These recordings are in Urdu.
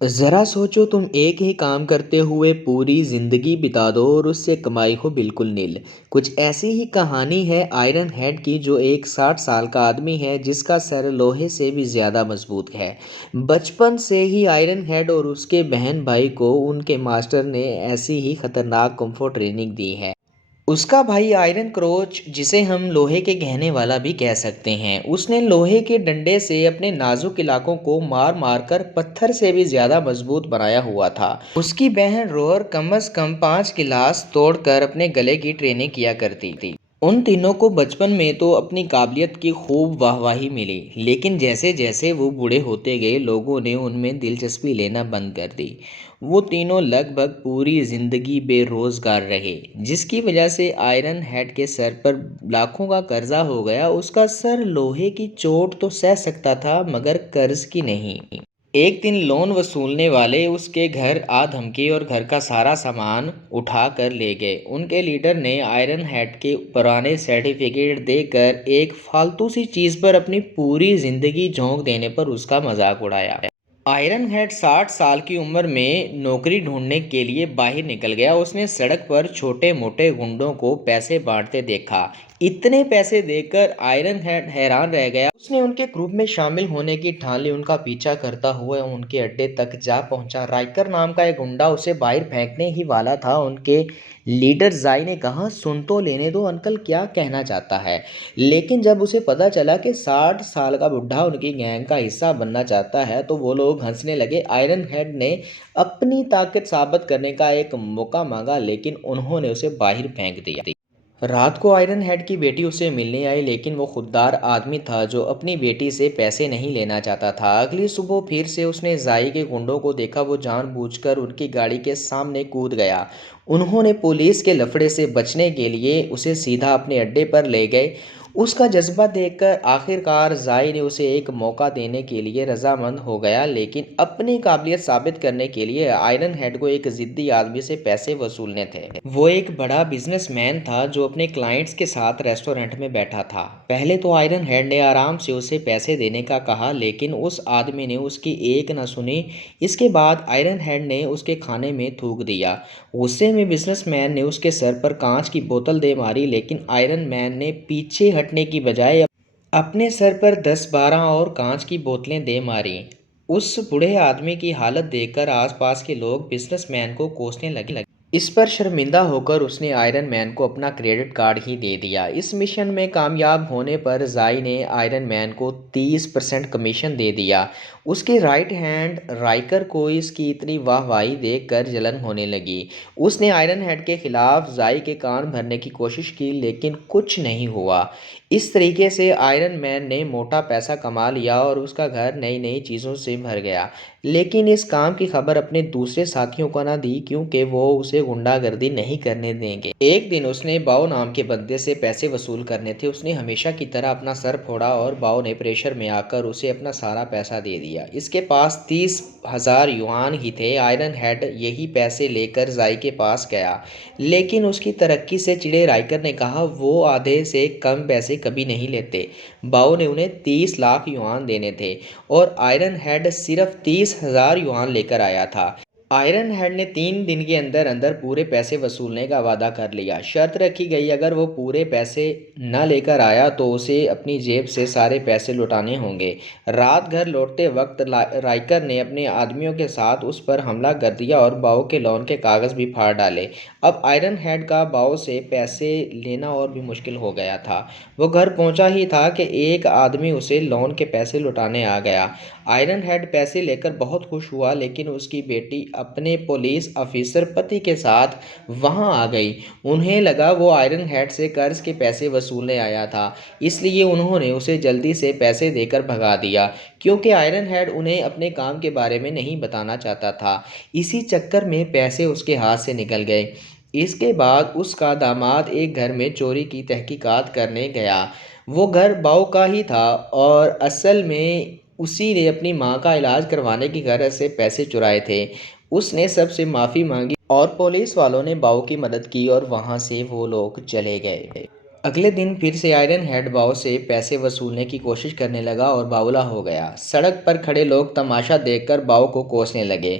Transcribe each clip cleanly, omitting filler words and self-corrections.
ذرا سوچو، تم ایک ہی کام کرتے ہوئے پوری زندگی بتا دو اور اس سے کمائی ہو بالکل نیل۔ کچھ ایسی ہی کہانی ہے آئرن ہیڈ کی، جو ایک 60 سال کا آدمی ہے جس کا سر لوہے سے بھی زیادہ مضبوط ہے۔ بچپن سے ہی آئرن ہیڈ اور اس کے بہن بھائی کو ان کے ماسٹر نے ایسی ہی خطرناک کمفو ٹریننگ دی ہے۔ اس کا بھائی آئرن کروچ، جسے ہم لوہے کے گہنے والا بھی کہہ سکتے ہیں، اس نے لوہے کے ڈنڈے سے اپنے نازک علاقوں کو مار مار کر پتھر سے بھی زیادہ مضبوط بنایا ہوا تھا۔ اس کی بہن روہر کم از کم 5 گلاس توڑ کر اپنے گلے کی ٹریننگ کیا کرتی تھی۔ ان تینوں کو بچپن میں تو اپنی قابلیت کی خوب واہ واہی ملی، لیکن جیسے جیسے وہ بوڑھے ہوتے گئے لوگوں نے ان میں دلچسپی لینا بند کر دی۔ وہ تینوں لگ بھگ پوری زندگی بے روزگار رہے، جس کی وجہ سے آئرن ہیڈ کے سر پر لاکھوں کا قرضہ ہو گیا۔ اس کا سر لوہے کی چوٹ تو سہ سکتا تھا مگر قرض کی نہیں۔ ایک دن لون وصولنے والے اس کے گھر آ دھمکے اور گھر کا سارا سامان اٹھا کر لے گئے۔ ان کے لیڈر نے آئرن ہیڈ کے پرانے سرٹیفکیٹ دے کر ایک فالتو سی چیز پر اپنی پوری زندگی جھونک دینے پر اس کا مذاق اڑایا۔ آئرن ہیڈ 60 سال کی عمر میں نوکری ڈھونڈنے کے لیے باہر نکل گیا۔ اس نے سڑک پر چھوٹے موٹے گنڈوں کو پیسے بانٹتے دیکھا۔ اتنے پیسے دیکھ کر آئرن ہیڈ حیران رہ گیا۔ اس نے ان کے گروپ میں شامل ہونے کی ٹھان لی۔ ان کا پیچھا کرتا ہوا ان کے اڈے تک جا پہنچا۔ رائکر نام کا ایک گنڈا اسے باہر پھینکنے ہی والا تھا۔ ان کے لیڈر زائی نے کہا، سن تو لینے دو انکل کیا کہنا چاہتا ہے۔ لیکن جب اسے پتا چلا کہ 60 سال کا بڈھا ان کی گینگ کا حصہ بننا چاہتا ہے تو وہ لوگ ہنسنے لگے۔ آئرن ہیڈ نے اپنی طاقت ثابت کرنے کا ایک موقع مانگا، لیکن انہوں نے اسے باہر پھینک دیا۔ رات کو آئرن ہیڈ کی بیٹی اسے ملنے آئی، لیکن وہ خوددار آدمی تھا جو اپنی بیٹی سے پیسے نہیں لینا چاہتا تھا۔ اگلی صبح پھر سے اس نے زائی کے گنڈوں کو دیکھا۔ وہ جان بوجھ کر ان کی گاڑی کے سامنے کود گیا۔ انہوں نے پولیس کے لفڑے سے بچنے کے لیے اسے سیدھا اپنے اڈے پر لے گئے۔ اس کا جذبہ دیکھ کر آخرکار زائی نے اسے ایک موقع دینے کے لیے رضامند ہو گیا، لیکن اپنی قابلیت ثابت کرنے کے لیے آئرن ہیڈ کو ایک ضدی آدمی سے پیسے وصولنے تھے۔ وہ ایک بڑا بزنس مین تھا جو اپنے کلائنٹس کے ساتھ ریسٹورنٹ میں بیٹھا تھا۔ پہلے تو آئرن ہیڈ نے آرام سے اسے پیسے دینے کا کہا، لیکن اس آدمی نے اس کی ایک نہ سنی۔ اس کے بعد آئرن ہیڈ نے اس کے کھانے میں تھوک دیا۔ غصے میں بزنس مین نے اس کے سر پر کانچ کی بوتل دے ماری، لیکن آئرن مین نے پیچھے ہٹنے کی بجائے اپنے سر پر 10-12 اور کانچ کی بوتلیں دے ماریں۔ اس بوڑھے آدمی کی حالت دیکھ کر آس پاس کے لوگ بزنس مین کو کوسنے لگے۔ اس پر شرمندہ ہو کر اس نے آئرن مین کو اپنا کریڈٹ کارڈ ہی دے دیا۔ اس مشن میں کامیاب ہونے پر زائی نے آئرن مین کو 30% کمیشن دے دیا۔ اس کے رائٹ ہینڈ رائکر کو اس کی اتنی واہ واہی دیکھ کر جلن ہونے لگی۔ اس نے آئرن ہیڈ کے خلاف زائی کے کان بھرنے کی کوشش کی، لیکن کچھ نہیں ہوا۔ اس طریقے سے آئرن مین نے موٹا پیسہ کما لیا اور اس کا گھر نئی نئی چیزوں سے بھر گیا، لیکن اس کام کی خبر اپنے دوسرے ساتھیوں کو نہ دی، کیونکہ وہ اسے غنڈہ گردی نہیں کرنے دیں گے۔ ایک دن اس نے باؤ نام کے بندے سے پیسے وصول کرنے تھے۔ اس نے ہمیشہ کی طرح اپنا سر پھوڑا اور باؤ نے پریشر میں آ کر اسے اپنا سارا پیسہ دے دیا۔ اس کے پاس 30,000 یوان ہی تھے۔ آئرن ہیڈ یہی پیسے لے کر زائی کے پاس گیا، لیکن اس کی ترقی سے چڑے رائکر نے کہا، وہ آدھے سے کم پیسے کبھی نہیں لیتے۔ باؤ نے انہیں 30 لاکھ یوان دینے تھے اور آئرن ہیڈ صرف 30,000 یوان لے کر آیا تھا۔ آئرن ہیڈ نے 3 دن کے اندر اندر پورے پیسے وصولنے کا وعدہ کر لیا۔ شرط رکھی گئی، اگر وہ پورے پیسے نہ لے کر آیا تو اسے اپنی جیب سے سارے پیسے لوٹانے ہوں گے۔ رات گھر لوٹتے وقت رائکر نے اپنے آدمیوں کے ساتھ اس پر حملہ کر دیا اور باؤ کے لون کے کاغذ بھی پھاڑ ڈالے۔ اب آئرن ہیڈ کا باؤ سے پیسے لینا اور بھی مشکل ہو گیا تھا۔ وہ گھر پہنچا ہی تھا کہ ایک آدمی اسے لون کے پیسے لوٹانے آ گیا۔ آئرن ہیڈ پیسے لے کر بہت خوش ہوا، لیکن اس کی بیٹی اپنے پولیس آفیسر پتی کے ساتھ وہاں آ گئی۔ انہیں لگا وہ آئرن ہیڈ سے قرض کے پیسے وصولنے آیا تھا، اس لیے انہوں نے اسے جلدی سے پیسے دے کر بھگا دیا، کیونکہ آئرن ہیڈ انہیں اپنے کام کے بارے میں نہیں بتانا چاہتا تھا۔ اسی چکر میں پیسے اس کے ہاتھ سے نکل گئے۔ اس کے بعد اس کا داماد ایک گھر میں چوری کی تحقیقات کرنے گیا۔ وہ گھر باؤ کا ہی تھا اور اصل میں اسی نے اپنی ماں کا علاج کروانے کی غرض سے پیسے چرائے تھے۔ اس نے سب سے معافی مانگی اور پولیس والوں نے باؤ کی مدد کی اور وہاں سے وہ لوگ چلے گئے۔ اگلے دن پھر سے آئرن ہیڈ باؤ سے پیسے وصولنے کی کوشش کرنے لگا اور باولا ہو گیا۔ سڑک پر کھڑے لوگ تماشا دیکھ کر باؤ کو کوسنے لگے۔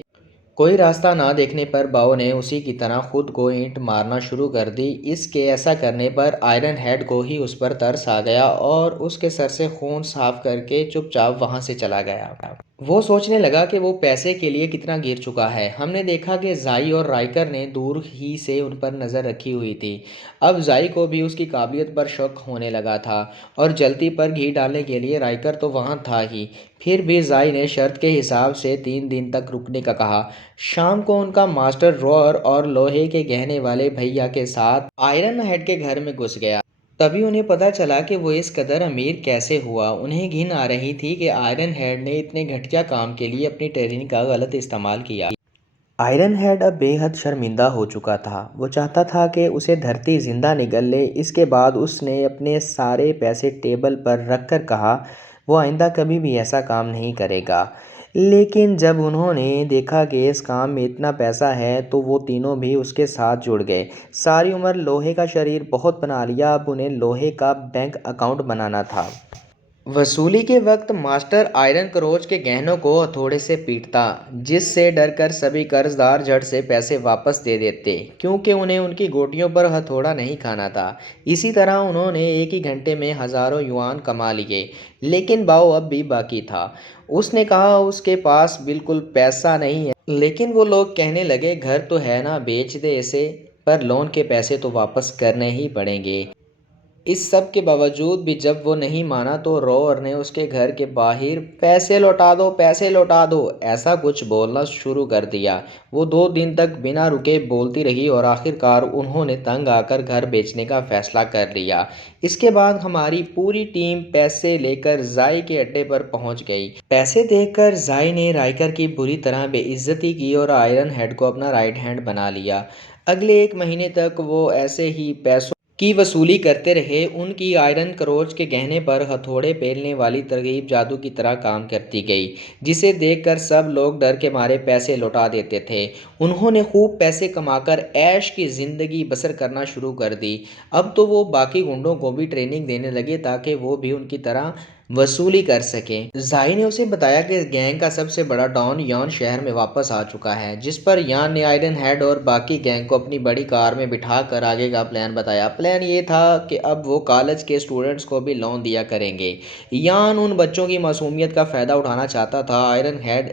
کوئی راستہ نہ دیکھنے پر باؤ نے اسی کی طرح خود کو اینٹ مارنا شروع کر دی۔ اس کے ایسا کرنے پر آئرن ہیڈ کو ہی اس پر ترس آ گیا اور اس کے سر سے خون صاف کر کے چپ چاپ وہاں سے چلا گیا۔ وہ سوچنے لگا کہ وہ پیسے کے لیے کتنا گر چکا ہے۔ ہم نے دیکھا کہ زائی اور رائکر نے دور ہی سے ان پر نظر رکھی ہوئی تھی۔ اب زائی کو بھی اس کی قابلیت پر شک ہونے لگا تھا اور جلتی پر گھی ڈالنے کے لیے رائکر تو وہاں تھا ہی۔ پھر بھی زائی نے شرط کے حساب سے 3 دن تک رکنے کا کہا۔ شام کو ان کا ماسٹر رور اور لوہے کے گہنے والے بھیا کے ساتھ آئرن ہیڈ کے گھر میں گھس گیا۔ تبھی انہیں پتہ چلا کہ وہ اس قدر امیر کیسے ہوا۔ انہیں گھن آ رہی تھی کہ آئرن ہیڈ نے اتنے گھٹیا کام کے لیے اپنی ٹریننگ کا غلط استعمال کیا۔ آئرن ہیڈ اب بے حد شرمندہ ہو چکا تھا۔ وہ چاہتا تھا کہ اسے دھرتی زندہ نگل لے۔ اس کے بعد اس نے اپنے سارے پیسے ٹیبل پر رکھ کر کہا وہ آئندہ کبھی بھی ایسا کام نہیں کرے گا۔ لیکن جب انہوں نے دیکھا کہ اس کام میں اتنا پیسہ ہے تو وہ تینوں بھی اس کے ساتھ جڑ گئے۔ ساری عمر لوہے کا شریر بہت بنا لیا، اب انہیں لوہے کا بینک اکاؤنٹ بنانا تھا۔ وصولی کے وقت ماسٹر آئرن کروچ کے گہنوں کو ہتھوڑے سے پیٹتا، جس سے ڈر کر سبھی قرض دار جھٹ سے پیسے واپس دے دیتے کیونکہ انہیں ان کی گوٹیوں پر ہتھوڑا نہیں کھانا تھا۔ اسی طرح انہوں نے ایک ہی گھنٹے میں ہزاروں یوان کما لیے۔ لیکن باؤ اب بھی باقی تھا۔ اس نے کہا اس کے پاس بالکل پیسہ نہیں ہے، لیکن وہ لوگ کہنے لگے گھر تو ہے نا، بیچ دے اسے، پر لون کے پیسے تو واپس کرنے ہی پڑیں گے۔ اس سب کے باوجود بھی جب وہ نہیں مانا تو رور نے اس کے گھر کے باہر پیسے لوٹا دو، پیسے لوٹا دو، ایسا کچھ بولنا شروع کر دیا۔ وہ 2 دن تک بنا رکے بولتی رہی اور آخرکار انہوں نے تنگ آ کر گھر بیچنے کا فیصلہ کر لیا۔ اس کے بعد ہماری پوری ٹیم پیسے لے کر زائی کے اڈے پر پہنچ گئی۔ پیسے دیکھ کر زائی نے رائکر کی بری طرح بے عزتی کی اور آئرن ہیڈ کو اپنا رائٹ ہینڈ بنا لیا۔ اگلے 1 مہینے تک وہ ایسے ہی پیسوں کی وصولی کرتے رہے۔ ان کی آئرن کروچ کے گہنے پر ہتھوڑے پھیلنے والی ترکیب جادو کی طرح کام کرتی گئی، جسے دیکھ کر سب لوگ ڈر کے مارے پیسے لوٹا دیتے تھے۔ انہوں نے خوب پیسے کما کر عیش کی زندگی بسر کرنا شروع کر دی۔ اب تو وہ باقی گنڈوں کو بھی ٹریننگ دینے لگے تاکہ وہ بھی ان کی طرح وصولی کر سکیں۔ زائی نے اسے بتایا کہ گینگ کا سب سے بڑا ڈان یان شہر میں واپس آ چکا ہے، جس پر یان نے آئرن ہیڈ اور باقی گینگ کو اپنی بڑی کار میں بٹھا کر آگے کا پلان بتایا۔ پلان یہ تھا کہ اب وہ کالج کے اسٹوڈنٹس کو بھی لون دیا کریں گے۔ یان ان بچوں کی معصومیت کا فائدہ اٹھانا چاہتا تھا۔ آئرن ہیڈ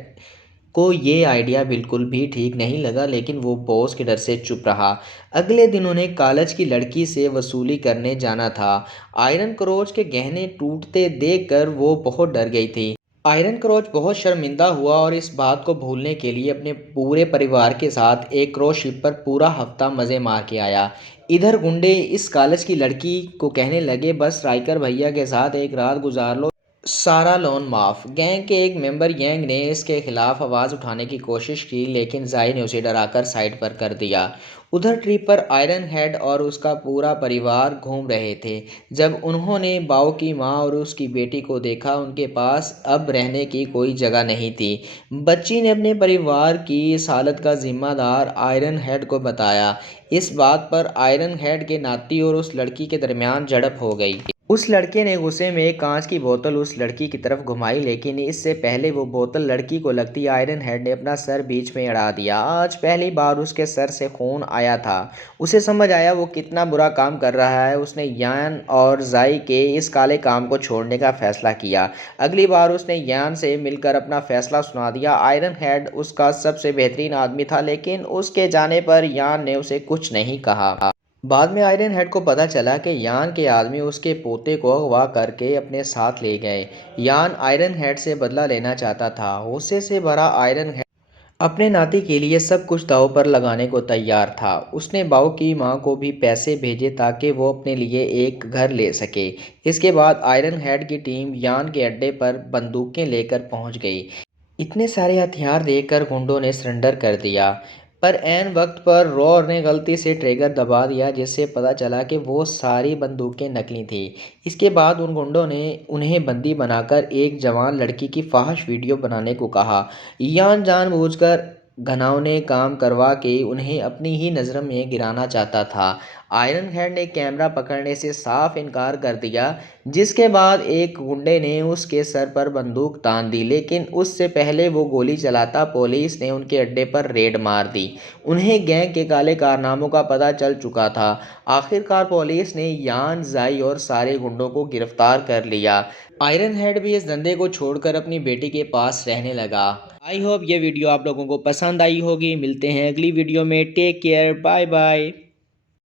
کو یہ آئیڈیا بالکل بھی ٹھیک نہیں لگا، لیکن وہ باس کے ڈر سے چپ رہا۔ اگلے دن انہیں کالج کی لڑکی سے وصولی کرنے جانا تھا۔ آئرن کروچ کے گہنے ٹوٹتے دیکھ کر وہ بہت ڈر گئی تھی۔ آئرن کروچ بہت شرمندہ ہوا اور اس بات کو بھولنے کے لیے اپنے پورے پریوار کے ساتھ ایک کروز شپ پر پورا ہفتہ مزے مار کے آیا۔ ادھر گنڈے اس کالج کی لڑکی کو کہنے لگے بس رائکر بھیا کے ساتھ ایک رات گزار لو، سارا لون معاف۔ گینگ کے ایک ممبر ینگ نے اس کے خلاف آواز اٹھانے کی کوشش کی، لیکن زائی نے اسے ڈرا کر سائڈ پر کر دیا۔ ادھر ٹرپ پر آئرن ہیڈ اور اس کا پورا پریوار گھوم رہے تھے۔ جب انہوں نے باؤ کی ماں اور اس کی بیٹی کو دیکھا، ان کے پاس اب رہنے کی کوئی جگہ نہیں تھی۔ بچی نے اپنے پریوار کی اس حالت کا ذمہ دار آئرن ہیڈ کو بتایا۔ اس بات پر آئرن ہیڈ کے ناتی اور اس لڑکی کے درمیان جھڑپ ہو گئی۔ اس لڑکے نے غصے میں ایک کانچ کی بوتل اس لڑکی کی طرف گھمائی، لیکن اس سے پہلے وہ بوتل لڑکی کو لگتی آئرن ہیڈ نے اپنا سر بیچ میں اڑا دیا۔ آج پہلی بار اس کے سر سے خون آیا تھا۔ اسے سمجھ آیا وہ کتنا برا کام کر رہا ہے۔ اس نے یان اور زائی کے اس کالے کام کو چھوڑنے کا فیصلہ کیا۔ اگلی بار اس نے یان سے مل کر اپنا فیصلہ سنا دیا۔ آئرن ہیڈ اس کا سب سے بہترین آدمی تھا، لیکن اس کے جانے پر یان نے اسے کچھ نہیں کہا۔ بعد میں آئرن ہیڈ کو پتہ چلا کہ یان کے آدمی اس کے پوتے کو اغوا کر کے اپنے ساتھ لے گئے۔ یان آئرن ہیڈ سے بدلہ لینا چاہتا تھا۔ غصے سے بھرا آئرن ہیڈ اپنے ناتی کے لیے سب کچھ داؤ پر لگانے کو تیار تھا۔ اس نے باؤ کی ماں کو بھی پیسے بھیجے تاکہ وہ اپنے لیے ایک گھر لے سکے۔ اس کے بعد آئرن ہیڈ کی ٹیم یان کے اڈے پر بندوقیں لے کر پہنچ گئی۔ اتنے سارے ہتھیار دیکھ کر گنڈوں نے سرنڈر کر دیا، پر عین وقت پر رور نے غلطی سے ٹریگر دبا دیا، جس سے پتہ چلا کہ وہ ساری بندوقیں نکلی تھیں۔ اس کے بعد ان گنڈوں نے انہیں بندی بنا کر ایک جوان لڑکی کی فاحش ویڈیو بنانے کو کہا۔ یان جان بوجھ کر گھناؤنے کام کروا کے انہیں اپنی ہی نظر میں گرانا چاہتا تھا۔ آئرن ہیڈ نے کیمرہ پکڑنے سے صاف انکار کر دیا، جس کے بعد ایک گنڈے نے اس کے سر پر بندوق تان دی، لیکن اس سے پہلے وہ گولی چلاتا پولیس نے ان کے اڈے پر ریڈ مار دی۔ انہیں گینگ کے کالے کارناموں کا پتہ چل چکا تھا۔ آخرکار پولیس نے یان زائی اور سارے گنڈوں کو گرفتار کر لیا۔ آئرن ہیڈ بھی اس دھندے کو چھوڑ کر اپنی بیٹی کے پاس رہنے لگا۔ آئی ہوپ یہ ویڈیو آپ لوگوں کو پسند آئی ہوگی۔ ملتے ہیں اگلی ویڈیو میں۔ Take care, bye bye.